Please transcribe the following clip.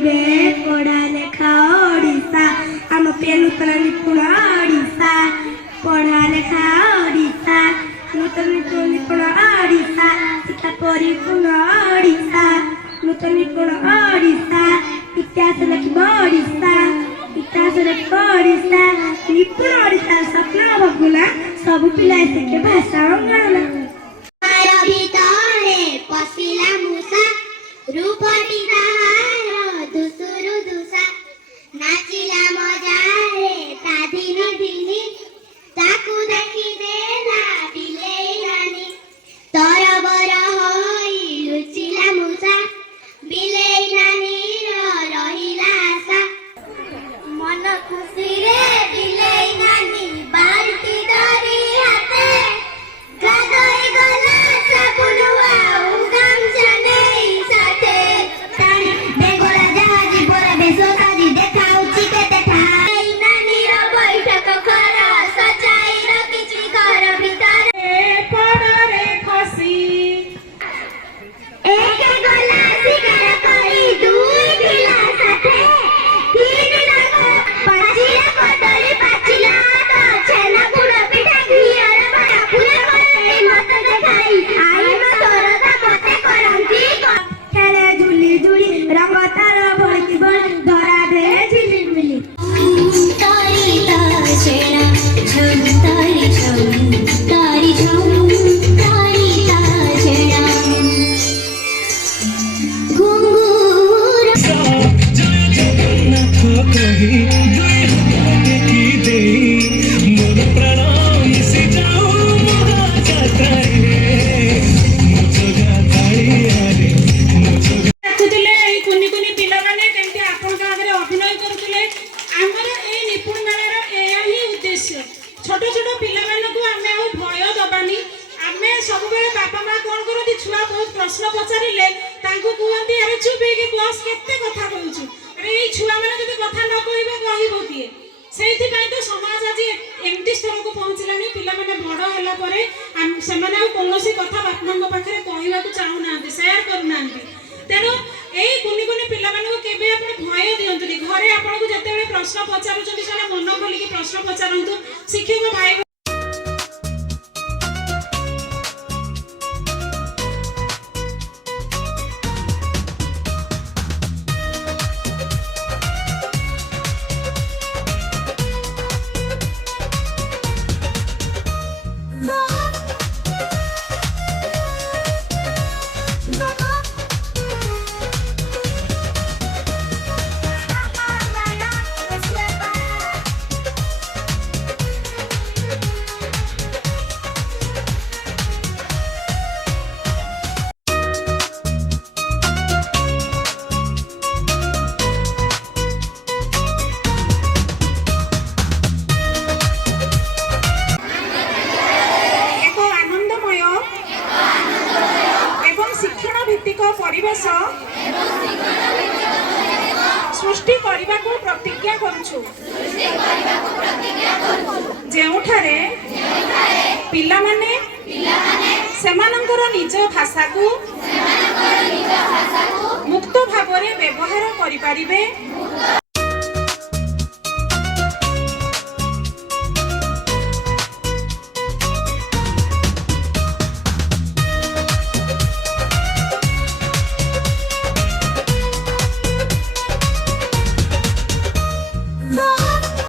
करिबे पढ़ा लेखा ओडिशा आम पे नूतन निपुण ओडिशा पढ़ा लेखा ओडिशा नूतन निपुण ओडिशा शिक्षा परिपूर्ण ओडिशा नूतन निपुण ओडिशा इतिहास लिखिब ओडिशा इतिहास लिखिब ओडिशा निपुण ओडिशा स्वप्न भगुना सब पिला शिखे भाषा गणना पसिला मुसा रूपटी ताहार दुसुरु दुसा नाचिला मजारे ता दिनी दिनी ताकू देखी देला बिलेई नानी तरबर होई लुचिला मुसा बिलेई नानी रहिला आशा मन खुशी रे बिलेई नानी बाल्टी धरी हाते गाधोई गला साबुनुआ छोट छोट पिला मानकु आमे आ भय दबानी आमे सब बेले बापा मां कोन करती छुआ बहुत प्रश्न पचारिले तांको कहंती अरे चुप हे के बस केते कथा कहउछु अरे ए छुआ माने जदी कथा न कहिबे कहिबो किए सेति पय तो समाज आज एमटी स्तर को पहुंचलानी पिला माने बड़ होला परे से माने कोनोसी कथा बापा मां पाखरे कहिबा को चाहू नांती शेयर करू नांती तेनो एई कुनी कुनी पिला माने केबे आपण भय दियंतुनी घरे आपण को जते बेले प्रश्न पचारु जदी सारा मन खोली के प्रश्न पचारंतु शिक्षक भाई परिवेश सृष्टि करने को प्रतिज्ञा करूछु जेउठारे पिला माने सेमानंकर निज भाषा को मुक्त भाव में व्यवहार करि पारिबे